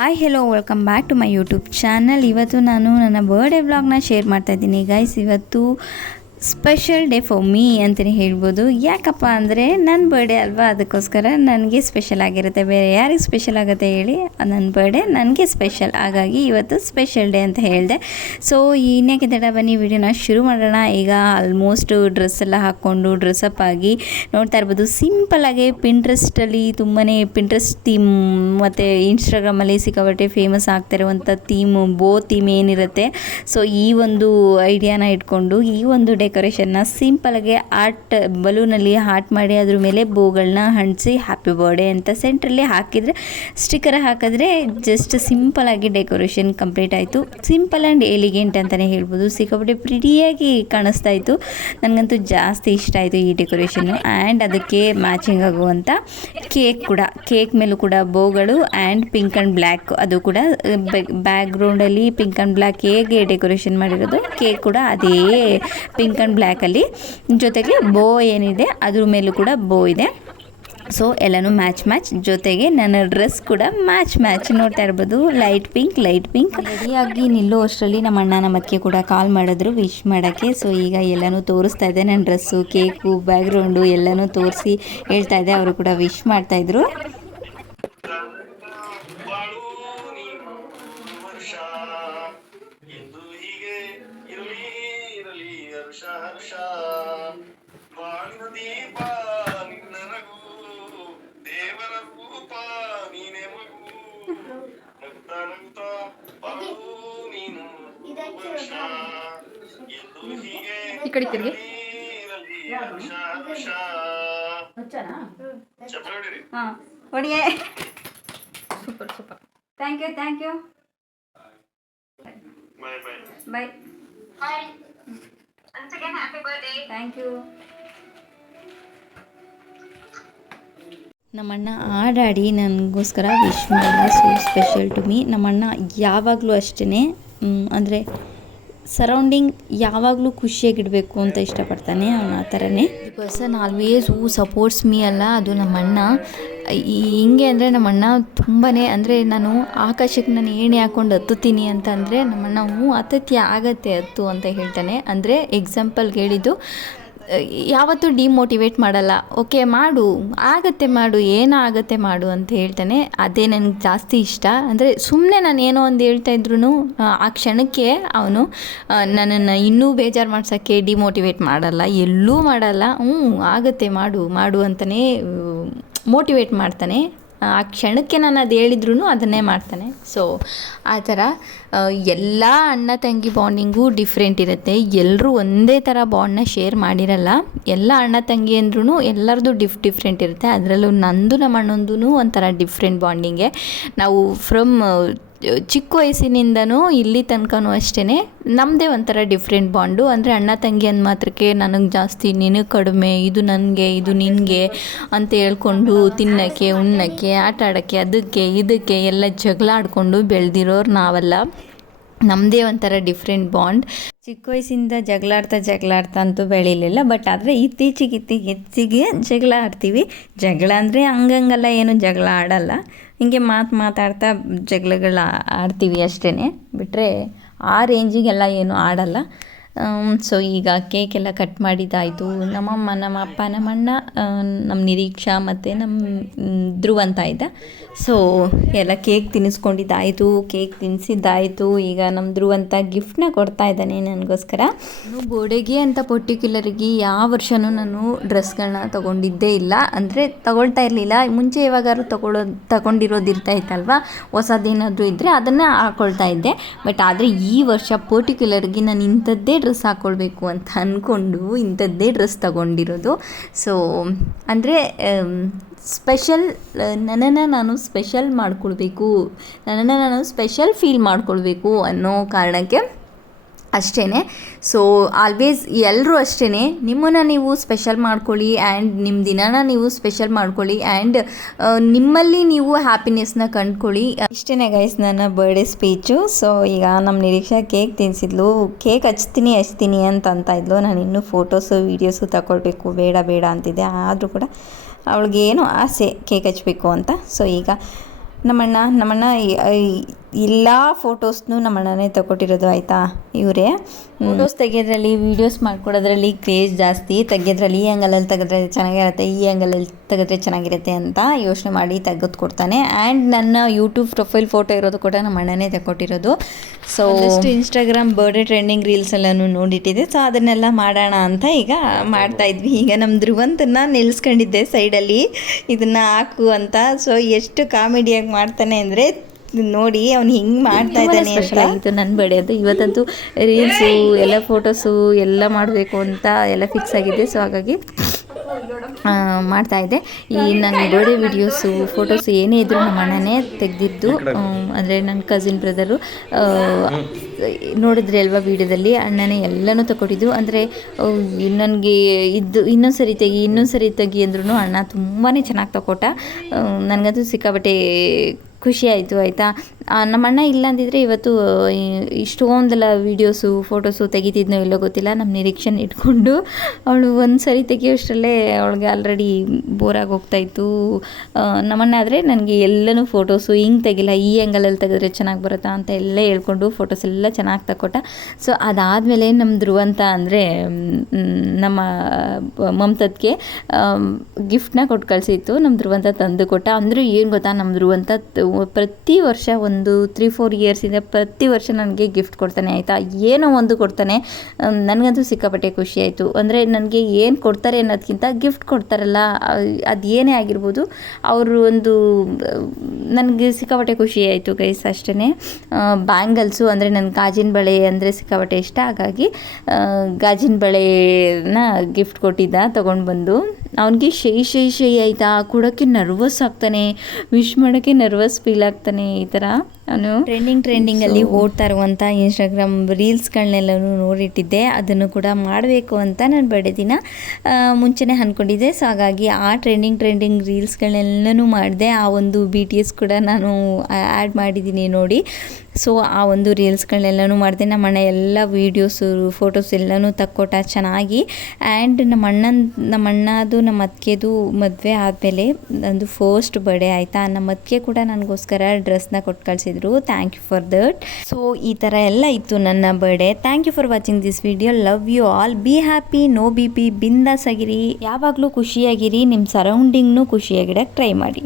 Hi hello welcome back to my YouTube channel. ಇವತ್ತು ನಾನು ನನ್ನ ಬರ್ಡೇ ವ್ಲಾಗ್ನ ಶೇರ್ ಮಾಡ್ತಾಯಿದ್ದೀನಿ ಗೈಸ್. ಇವತ್ತು ಸ್ಪೆಷಲ್ ಡೇ ಫಾರ್ ಮೀ ಅಂತಲೇ ಹೇಳ್ಬೋದು. ಯಾಕಪ್ಪ ಅಂದರೆ ನನ್ನ ಬರ್ಡೇ ಅಲ್ವಾ, ಅದಕ್ಕೋಸ್ಕರ ನನಗೆ ಸ್ಪೆಷಲ್ ಆಗಿರುತ್ತೆ. ಬೇರೆ ಯಾರಿಗೆ ಸ್ಪೆಷಲ್ ಆಗುತ್ತೆ ಹೇಳಿ? ನನ್ನ ಬರ್ಡೇ ನನಗೆ ಸ್ಪೆಷಲ್, ಹಾಗಾಗಿ ಇವತ್ತು ಸ್ಪೆಷಲ್ ಡೇ ಅಂತ ಹೇಳಿದೆ. ಸೊ ಇನ್ನೇಕೆ ತಡ, ಬನ್ನಿ ವಿಡಿಯೋನ ಶುರು ಮಾಡೋಣ. ಈಗ ಆಲ್ಮೋಸ್ಟ್ ಡ್ರೆಸ್ ಎಲ್ಲ ಹಾಕ್ಕೊಂಡು ಡ್ರೆಸ್ಅಪ್ ಆಗಿ ನೋಡ್ತಾ ಇರ್ಬೋದು. ಸಿಂಪಲ್ಲಾಗಿ ಪಿಂಟ್ರೆಸ್ಟಲ್ಲಿ ತುಂಬಾ ಪಿಂಟ್ರೆಸ್ಟ್ ಥೀಮ್ ಮತ್ತು ಇನ್ಸ್ಟಾಗ್ರಾಮಲ್ಲಿ ಸಿಕ್ಕಾಪಟ್ಟೆ ಫೇಮಸ್ ಆಗ್ತಿರುವಂಥ ಥೀಮು, ಬೋ ಥೀಮ್ ಏನಿರುತ್ತೆ, ಸೊ ಈ ಒಂದು ಐಡಿಯಾನ ಇಟ್ಕೊಂಡು ಈ ಒಂದು ಡೆಕೋರೇಷನ್ನ ಸಿಂಪಲ್ಲಾಗಿ ಆರ್ಟ್ ಬಲೂನಲ್ಲಿ ಹಾರ್ಟ್ ಮಾಡಿ ಅದ್ರ ಮೇಲೆ ಬೋಗಳನ್ನ ಅಂಟಿಸಿ ಹ್ಯಾಪಿ ಬರ್ಡೇ ಅಂತ ಸೆಂಟ್ರಲ್ಲಿ ಹಾಕಿದರೆ, ಸ್ಟಿಕ್ಕರ್ ಹಾಕಿದ್ರೆ ಜಸ್ಟ್ ಸಿಂಪಲ್ಲಾಗಿ ಡೆಕೋರೇಷನ್ ಕಂಪ್ಲೀಟ್ ಆಯಿತು. ಸಿಂಪಲ್ ಆ್ಯಂಡ್ ಎಲಿಗೆಂಟ್ ಅಂತಲೇ ಹೇಳ್ಬೋದು. ಸಿಕ್ಕಾಪಟ್ಟೆ ಪ್ರಿಟಿಯಾಗಿ ಕಾಣಿಸ್ತಾ ಇತ್ತು. ನನಗಂತೂ ಜಾಸ್ತಿ ಇಷ್ಟ ಆಯಿತು ಈ ಡೆಕೋರೇಷನ್ನು. ಆ್ಯಂಡ್ ಅದಕ್ಕೆ ಮ್ಯಾಚಿಂಗ್ ಆಗುವಂಥ ಕೇಕ್ ಕೂಡ, ಕೇಕ್ ಮೇಲೂ ಕೂಡ ಬೋಗಳು ಆ್ಯಂಡ್ ಪಿಂಕ್ ಆ್ಯಂಡ್ ಬ್ಲ್ಯಾಕ್, ಅದು ಕೂಡ ಬ್ಯಾಕ್ಗ್ರೌಂಡಲ್ಲಿ ಪಿಂಕ್ ಆ್ಯಂಡ್ ಬ್ಲ್ಯಾಕ್ ಹೇಗೆ ಡೆಕೋರೇಷನ್ ಮಾಡಿರೋದು, ಕೇಕ್ ಕೂಡ ಅದೇ ಪಿಂಕ್ ಆ್ಯಂಡ್ ಬ್ಲ್ಯಾಕಲ್ಲಿ, ಜೊತೆಗೆ ಬೋ ಏನಿದೆ ಅದ್ರ ಮೇಲೂ ಕೂಡ ಬೋ ಇದೆ. ಸೊ ಎಲ್ಲನೂ ಮ್ಯಾಚ್ ಜೊತೆಗೆ ನನ್ನ ಡ್ರೆಸ್ ಕೂಡ ಮ್ಯಾಚ್ ನೋಡ್ತಾ ಇರ್ಬೋದು. ಲೈಟ್ ಪಿಂಕ್ ರೆಡಿಯಾಗಿ ನಿಲ್ಲೋ ಅಷ್ಟರಲ್ಲಿ ನಮ್ಮ ಅಣ್ಣ ನಮ್ಮ ಅತ್ತಿಗೆ ಕೂಡ ಕಾಲ್ ಮಾಡಿದ್ರು ವಿಶ್ ಮಾಡೋಕ್ಕೆ. ಸೊ ಈಗ ಎಲ್ಲನೂ ತೋರಿಸ್ತಾ ಇದೆ, ನನ್ನ ಡ್ರೆಸ್ಸು, ಕೇಕು, ಬ್ಯಾಕ್ಗ್ರೌಂಡು ಎಲ್ಲನೂ ತೋರಿಸಿ ಹೇಳ್ತಾ ಇದೆ. ಅವರು ಕೂಡ ವಿಶ್ ಮಾಡ್ತಾಯಿದ್ರು. ಈ ಕಡೆ ತಿರುಗಿ ಹಾಂ ಹೊಡಿಯೇ. Super thank you bye. Thank you. ನಮ್ಮಣ್ಣ ಆಡಾಡಿ ನನಗೋಸ್ಕರ ವಿಶ್ ಮಾಡಿದ. So special to me. ನಮ್ಮಣ್ಣ ಯಾವಾಗಲೂ ಅಷ್ಟೇ, ಅಂದರೆ ಸರೌಂಡಿಂಗ್ ಯಾವಾಗಲೂ ಖುಷಿಯಾಗಿಡಬೇಕು ಅಂತ ಇಷ್ಟಪಡ್ತಾನೆ. ಅವನು ಆ ಥರನೇ. The person always who supports me ಅಲ್ಲ, ಅದು ನಮ್ಮಣ್ಣ. ಹಿಂಗೆ ಅಂದರೆ ನಮ್ಮಣ್ಣ ತುಂಬಾ, ಅಂದರೆ ನಾನು ಆಕಾಶಕ್ಕೆ ನಾನು ಏಣಿ ಹಾಕ್ಕೊಂಡು ಹತ್ತುತ್ತೀನಿ ಅಂತ ಅಂದರೆ ನಮ್ಮಣ್ಣ ಹತ್ತತ್ಯ ಆಗತ್ತೆ ಹತ್ತು ಅಂತ ಹೇಳ್ತಾನೆ. ಅಂದರೆ ಎಕ್ಸಾಂಪಲ್ಗೆ ಹೇಳಿದ್ದು, ಯಾವತ್ತೂ ಡಿಮೋಟಿವೇಟ್ ಮಾಡಲ್ಲ. ಓಕೆ ಮಾಡು, ಆಗತ್ತೆ ಮಾಡು, ಏನೋ ಆಗತ್ತೆ ಮಾಡು ಅಂತ ಹೇಳ್ತಾನೆ. ಅದೇ ನನಗೆ ಜಾಸ್ತಿ ಇಷ್ಟ. ಅಂದರೆ ಸುಮ್ಮನೆ ನಾನು ಏನೋ ಒಂದು ಹೇಳ್ತಾ ಇದ್ರೂ ಆ ಕ್ಷಣಕ್ಕೆ ಅವನು ನನ್ನನ್ನು ಇನ್ನೂ ಬೇಜಾರು ಮಾಡ್ಸೋಕ್ಕೆ ಡಿಮೋಟಿವೇಟ್ ಮಾಡಲ್ಲ, ಎಲ್ಲೂ ಮಾಡಲ್ಲ. ಆಗತ್ತೆ ಮಾಡು ಅಂತಲೇ ಮೋಟಿವೇಟ್ ಮಾಡ್ತಾನೆ. ಆ ಕ್ಷಣಕ್ಕೆ ನಾನು ಅದು ಹೇಳಿದ್ರೂ ಅದನ್ನೇ ಮಾಡ್ತಾನೆ. ಸೊ ಆ ಥರ ಎಲ್ಲ ಅಣ್ಣ ತಂಗಿ ಬಾಂಡಿಂಗು ಡಿಫ್ರೆಂಟ್ ಇರುತ್ತೆ. ಎಲ್ಲರೂ ಒಂದೇ ಥರ ಬಾಂಡನ್ನ ಶೇರ್ ಮಾಡಿರಲ್ಲ. ಎಲ್ಲ ಅಣ್ಣ ತಂಗಿ ಅಂದ್ರೂ ಎಲ್ಲರದ್ದು ಡಿಫ್ರೆಂಟ್ ಇರುತ್ತೆ. ಅದರಲ್ಲೂ ನಂದು ನಮ್ಮ ಅಣ್ಣಂದು ಒಂಥರ ಡಿಫ್ರೆಂಟ್ ಬಾಂಡಿಂಗೆ. ನಾವು ಫ್ರಮ್ ಚಿಕ್ಕ ವಯಸ್ಸಿನಿಂದನೂ ಇಲ್ಲಿ ತನಕನೂ ಅಷ್ಟೇ ನಮ್ಮದೇ ಒಂಥರ ಡಿಫ್ರೆಂಟ್ ಬಾಂಡು. ಅಂದರೆ ಅಣ್ಣ ತಂಗಿ ಅಂದ ಮಾತ್ರಕ್ಕೆ ನನಗೆ ಜಾಸ್ತಿ, ನಿನಗೆ ಕಡಿಮೆ, ಇದು ನನಗೆ ಇದು ನಿನಗೆ ಅಂತ ಹೇಳ್ಕೊಂಡು ತಿನ್ನೋಕ್ಕೆ, ಉಣ್ಣೋಕ್ಕೆ, ಆಟ ಆಡೋಕ್ಕೆ, ಅದಕ್ಕೆ ಇದಕ್ಕೆ ಎಲ್ಲ ಜಗಳ ಆಡಿಕೊಂಡು ಬೆಳೆದಿರೋರು ನಾವಲ್ಲ. ನಮ್ಮದೇ ಒಂಥರ ಡಿಫ್ರೆಂಟ್ ಬಾಂಡ್. ಚಿಕ್ಕ ವಯಸ್ಸಿಂದ ಜಗಳಾಡ್ತಾ ಅಂತೂ ಬೆಳೀಲಿಲ್ಲ. ಬಟ್ ಆದರೆ ಇತ್ತೀಚೆಗೆ ಜಗಳ ಆಡ್ತೀವಿ. ಜಗಳ ಅಂದರೆ ಹಂಗಂಗಲ್ಲ, ಏನು ಜಗಳ ಆಡಲ್ಲ, ಹಿಂಗೆ ಮಾತಾಡ್ತಾ ಜಗಳಗಳು ಆಡ್ತೀವಿ ಅಷ್ಟೇ. ಬಿಟ್ಟರೆ ಆ ರೇಂಜಿಗೆಲ್ಲ ಏನು ಆಡಲ್ಲ. ಸೊ ಈಗ ಕೇಕೆಲ್ಲ ಕಟ್ ಮಾಡಿದ್ದಾಯಿತು. ನಮ್ಮಮ್ಮ, ನಮ್ಮ ಅಪ್ಪ, ನಮ್ಮ ಅಣ್ಣ, ನಮ್ಮ ನಿರೀಕ್ಷಾ ಮತ್ತು ನಮ್ಮ ಧ್ರುವ ಅಂತ ಇದ್ದ. ಸೊ ಎಲ್ಲ ಕೇಕ್ ತಿನ್ನಿಸ್ಕೊಂಡಿದ್ದಾಯಿತು, ಕೇಕ್ ತಿನ್ನಿಸಿದ್ದಾಯಿತು. ಈಗ ನಮ್ಮ ಧ್ರುವ ಅಂತ ಗಿಫ್ಟ್ನ ಕೊಡ್ತಾ ಇದ್ದಾನೆ ನನಗೋಸ್ಕರ. ನಾನು ಬೋರ್ಡೆಗೆ ಅಂತ ಪರ್ಟಿಕ್ಯುಲರ್ಗೆ ಯಾವ ವರ್ಷವೂ ನಾನು ಡ್ರೆಸ್ಗಳನ್ನ ತೊಗೊಂಡಿದ್ದೇ ಇಲ್ಲ. ಅಂದರೆ ತೊಗೊಳ್ತಾ ಇರಲಿಲ್ಲ. ಮುಂಚೆ ಯಾವಾಗಾದ್ರು ತಗೊಂಡಿರೋದಿರ್ತಾ ಇತ್ತಲ್ವ, ಹೊಸದೇನಾದರೂ ಇದ್ದರೆ ಅದನ್ನು ಹಾಕ್ಕೊಳ್ತಾ ಇದ್ದೆ. ಬಟ್ ಆದರೆ ಈ ವರ್ಷ ಪರ್ಟಿಕ್ಯುಲರ್ಗೆ ನಾನು ಇಂಥದ್ದೇ ಡ್ರೆಸ್ ಹಾಕ್ಕೊಳ್ಬೇಕು ಅಂತ ಅಂದ್ಕೊಂಡು ಇಂಥದ್ದೇ ಡ್ರೆಸ್ ತೊಗೊಂಡಿರೋದು. ಸೊ ಅಂದರೆ ಸ್ಪೆಷಲ್, ನನ್ನನ್ನು ನಾನು ಸ್ಪೆಷಲ್ ಮಾಡ್ಕೊಳ್ಬೇಕು, ನನ್ನನ್ನು ನಾನು ಸ್ಪೆಷಲ್ ಫೀಲ್ ಮಾಡ್ಕೊಳ್ಬೇಕು ಅನ್ನೋ ಕಾರಣಕ್ಕೆ ಅಷ್ಟೇ. ಸೊ ಆಲ್ವೇಸ್ ಎಲ್ಲರೂ ಅಷ್ಟೇ, ನಿಮ್ಮನ್ನು ನೀವು ಸ್ಪೆಷಲ್ ಮಾಡ್ಕೊಳ್ಳಿ ಆ್ಯಂಡ್ ನಿಮ್ಮ ದಿನನ ನೀವು ಸ್ಪೆಷಲ್ ಮಾಡ್ಕೊಳ್ಳಿ ಆ್ಯಂಡ್ ನಿಮ್ಮಲ್ಲಿ ನೀವು ಹ್ಯಾಪಿನೆಸ್ನ ಕಂಡ್ಕೊಳ್ಳಿ. ಇಷ್ಟೇ ಗೈಸ್ ನನ್ನ ಬರ್ಡೇ ಸ್ಪೀಚು. ಸೊ ಈಗ ನಮ್ಮ ನಿರೀಕ್ಷಾ ಕೇಕ್ ತಿನ್ನಿಸಿದ್ಲು. ಕೇಕ್ ಹಚ್ತೀನಿ ಅಂತ ಇದ್ಲು. ನಾನು ಇನ್ನೂ ಫೋಟೋಸು ವೀಡಿಯೋಸು ತಗೊಳ್ಬೇಕು, ಬೇಡ ಅಂತಿದ್ದೆ. ಆದರೂ ಕೂಡ ಅವಳಿಗೆ ಏನೋ ಆಸೆ ಕೇಕ್ ಹಚ್ಚಬೇಕು ಅಂತ. ಸೊ ಈಗ ನಮ್ಮಣ್ಣ ಎಲ್ಲ ಫೋಟೋಸ್ನೂ ನಮ್ಮಣ್ಣನೇ ತಗೊಟ್ಟಿರೋದು ಆಯಿತಾ. ಇವರೇ ಫೋಟೋಸ್ ತೆಗೆಯೋದ್ರಲ್ಲಿ ವೀಡಿಯೋಸ್ ಮಾಡ್ಕೊಡೋದ್ರಲ್ಲಿ ಕ್ರೇಜ್ ಜಾಸ್ತಿ. ತೆಗೆಯೋದ್ರಲ್ಲಿ ಈ ಆ್ಯಂಗಲಲ್ಲಿ ತೆಗೆದ್ರೆ ಚೆನ್ನಾಗಿರುತ್ತೆ, ಈ ಆ್ಯಂಗಲಲ್ಲಿ ತೆಗೆದ್ರೆ ಚೆನ್ನಾಗಿರುತ್ತೆ ಅಂತ ಯೋಚನೆ ಮಾಡಿ ತೆಗೆದು ಕೊಡ್ತಾನೆ. ಆ್ಯಂಡ್ ನನ್ನ ಯೂಟ್ಯೂಬ್ ಪ್ರೊಫೈಲ್ ಫೋಟೋ ಇರೋದು ಕೂಡ ನಮ್ಮ ಅಣ್ಣನೇ ತೆಗೊಟ್ಟಿರೋದು. ಸೊ ಅಷ್ಟು ಇನ್ಸ್ಟಾಗ್ರಾಮ್ ಬರ್ಡೇ ಟ್ರೆಂಡಿಂಗ್ ರೀಲ್ಸ್ ಎಲ್ಲನೂ ನೋಡಿಟ್ಟಿದೆ. ಸೊ ಅದನ್ನೆಲ್ಲ ಮಾಡೋಣ ಅಂತ ಈಗ ಮಾಡ್ತಾಯಿದ್ವಿ. ಈಗ ನಮ್ಮ ಧ್ರುವಂತನ ನಿಲ್ಲಿಸ್ಕೊಂಡಿದ್ದೆ ಸೈಡಲ್ಲಿ, ಇದನ್ನು ಹಾಕು ಅಂತ. ಸೊ ಎಷ್ಟು ಕಾಮಿಡಿಯಾಗಿ ಮಾಡ್ತಾನೆ ಅಂದರೆ ನೋಡಿ, ಅವ್ನು ಹಿಂಗೆ ಮಾಡ್ತಾ ಇದ್ದಾನೆ ಅಂತ. ಇದು ನನ್ನ ಬರ್ಡೇ ಅದು. ಇವತ್ತಂತೂ ರೀಲ್ಸು ಎಲ್ಲ ಫೋಟೋಸು ಎಲ್ಲ ಮಾಡಬೇಕು ಅಂತ ಎಲ್ಲ ಫಿಕ್ಸ್ ಆಗಿದೆ. ಸೊ ಹಾಗಾಗಿ ಮಾಡ್ತಾಯಿದ್ದೆ. ಈ ನನ್ನ ಬರ್ಡೇ ವಿಡಿಯೋಸು ಫೋಟೋಸು ಏನೇ ಇದ್ದರೂ ನಮ್ಮ ಅಣ್ಣನೇ ತೆಗೆದಿದ್ದು. ಅಂದರೆ ನನ್ನ ಕಸಿನ್ ಬ್ರದರು ನೋಡಿದ್ರಿ ಅಲ್ವಾ ವೀಡಿಯೋದಲ್ಲಿ, ಅಣ್ಣನೇ ಎಲ್ಲನೂ ತಗೊಟ್ಟಿದ್ದು. ಅಂದರೆ ನನಗೆ ಇದು ಇನ್ನೊಂದು ಸರಿ ತೆಗಿ ಅಂದ್ರೂ ಅಣ್ಣ ತುಂಬಾ ಚೆನ್ನಾಗಿ ತಗೊಟ್ಟ. ನನಗಂತೂ ಸಿಕ್ಕಾಬಟ್ಟೆ ಖುಷಿ ಆಯಿತು ಆಯಿತಾ. ನಮ್ಮ ಅಣ್ಣ ಇಲ್ಲ ಅಂದಿದ್ರೆ ಇವತ್ತು ಇಷ್ಟೊಂದೆಲ್ಲ ವೀಡಿಯೋಸು ಫೋಟೋಸು ತೆಗಿತಿದ್ನೋ ಇಲ್ಲೋ ಗೊತ್ತಿಲ್ಲ. ನಮ್ಮ ನಿರೀಕ್ಷೆನ ಇಟ್ಕೊಂಡು ಅವಳು ಒಂದು ಸರಿ ತೆಗಿಯೋಷ್ಟರಲ್ಲೇ ಅವಳಿಗೆ ಆಲ್ರೆಡಿ ಬೋರಾಗಿ ಹೋಗ್ತಾಯಿತ್ತು. ನಮ್ಮಣ್ಣ ಆದರೆ ನನಗೆ ಎಲ್ಲನೂ ಫೋಟೋಸು ಹಿಂಗೆ ತೆಗಿಲ್ಲ, ಈ ಆ್ಯಂಗಲಲ್ಲಿ ತೆಗೆದ್ರೆ ಚೆನ್ನಾಗಿ ಬರುತ್ತಾ ಅಂತ ಎಲ್ಲ ಹೇಳ್ಕೊಂಡು ಫೋಟೋಸ್ ಎಲ್ಲ ಚೆನ್ನಾಗಿ ತಗೊಟ್ಟ. ಸೊ ಅದಾದಮೇಲೆ ನಮ್ಮ ಧ್ರುವಂತ ಅಂದರೆ ನಮ್ಮ ಮಮತದ್ಗೆ ಗಿಫ್ಟನ್ನ ಕೊಟ್ಟು ಕಳಿಸಿತ್ತು. ನಮ್ಮ ಧ್ರುವಂತ ತಂದು ಕೊಟ್ಟ. ಅಂದರೂ ಏನು ಗೊತ್ತಾ, ನಮ್ಮ ಧ್ರುವಂತ ಪ್ರತಿ ವರ್ಷ ಒಂದು 3-4 ಇಯರ್ಸಿಂದ ಪ್ರತಿ ವರ್ಷ ನನಗೆ ಗಿಫ್ಟ್ ಕೊಡ್ತಾನೆ ಆಯಿತಾ. ಏನೋ ಒಂದು ಕೊಡ್ತಾನೆ. ನನಗಂತೂ ಸಿಕ್ಕಾಪಟ್ಟೆ ಖುಷಿ ಆಯಿತು. ಅಂದರೆ ನನಗೆ ಏನು ಕೊಡ್ತಾರೆ ಅನ್ನೋದಕ್ಕಿಂತ ಗಿಫ್ಟ್ ಕೊಡ್ತಾರಲ್ಲ, ಅದು ಏನೇ ಆಗಿರ್ಬೋದು, ಅವರು ಒಂದು ನನಗೆ ಸಿಕ್ಕಾಪಟ್ಟೆ ಖುಷಿ ಆಯಿತು ಗೈಸ್. ಅಷ್ಟೇ ಬ್ಯಾಂಗಲ್ಸು ಅಂದರೆ ನನ್ನ ಗಾಜಿನ ಬಳೆ ಅಂದರೆ ಸಿಕ್ಕಾಪಟ್ಟೆ ಇಷ್ಟ. ಹಾಗಾಗಿ ಗಾಜಿನ ಬಳೆನ ಗಿಫ್ಟ್ ಕೊಟ್ಟಿದ್ದ ತೊಗೊಂಡು ಬಂದು. ಅವನಿಗೆ ಶೈ ಆಯಿತಾ, ಕೊಡೋಕ್ಕೆ ನರ್ವಸ್ ಆಗ್ತಾನೆ, ವಿಶ್ ಮಾಡೋಕ್ಕೆ ನರ್ವಸ್ ಫೀಲ್ ಆಗ್ತಾನೆ. ಈ ಥರ ಅವನು ಟ್ರೆಂಡಿಂಗಲ್ಲಿ ಓಡ್ತಾ ಇರುವಂಥ ಇನ್ಸ್ಟಾಗ್ರಾಮ್ ರೀಲ್ಸ್ಗಳನ್ನೆಲ್ಲನೂ ನೋಡಿಟ್ಟಿದ್ದೆ. ಅದನ್ನು ಕೂಡ ಮಾಡಬೇಕು ಅಂತ ನಾನು ಬರ್ಡೇ ದಿನ ಮುಂಚೆನೇ ಅಂದ್ಕೊಂಡಿದ್ದೆ. ಸೊ ಹಾಗಾಗಿ ಆ ಟ್ರೆಂಡಿಂಗ್ ರೀಲ್ಸ್ಗಳನ್ನೆಲ್ಲನೂ ಮಾಡಿದೆ. ಆ ಒಂದು BTS ಕೂಡ ನಾನು ಆ್ಯಡ್ ಮಾಡಿದ್ದೀನಿ ನೋಡಿ. ಸೊ ಆ ಒಂದು ರೀಲ್ಸ್ಗಳನ್ನೆಲ್ಲನೂ ಮಾಡಿದೆ. ನಮ್ಮ ಅಣ್ಣ ಎಲ್ಲ ವೀಡಿಯೋಸು ಫೋಟೋಸ್ ಎಲ್ಲನೂ ತಕ್ಕೊಟ್ಟ ಚೆನ್ನಾಗಿ. ಆ್ಯಂಡ್ ನಮ್ಮ ಅಣ್ಣದು ನಮ್ಮ ಅತ್ತಿಗೆದು ಮದುವೆ ಆದಮೇಲೆ ನಂದು ಫಸ್ಟ್ ಬರ್ಡೇ ಆಯಿತಾ. ನಮ್ಮ ಅತ್ತಿಗೆ ಕೂಡ ನನಗೋಸ್ಕರ ಡ್ರೆಸ್ನ ಕೊಟ್ಟು ಕಳಿಸಿದ್ರು. Thank you for that. So ಈ ಥರ ಎಲ್ಲ ಇತ್ತು ನನ್ನ birthday. Thank you for watching this video. Love you all. Be happy, no BP, ಬಿಂದಾಸ್ ಆಗಿರಿ, ಯಾವಾಗಲೂ ಖುಷಿಯಾಗಿರಿ. ನಿಮ್ಮ ಸರೌಂಡಿಂಗ್ನೂ ಖುಷಿಯಾಗಿಡಕ್ಕೆ ಟ್ರೈ ಮಾಡಿ.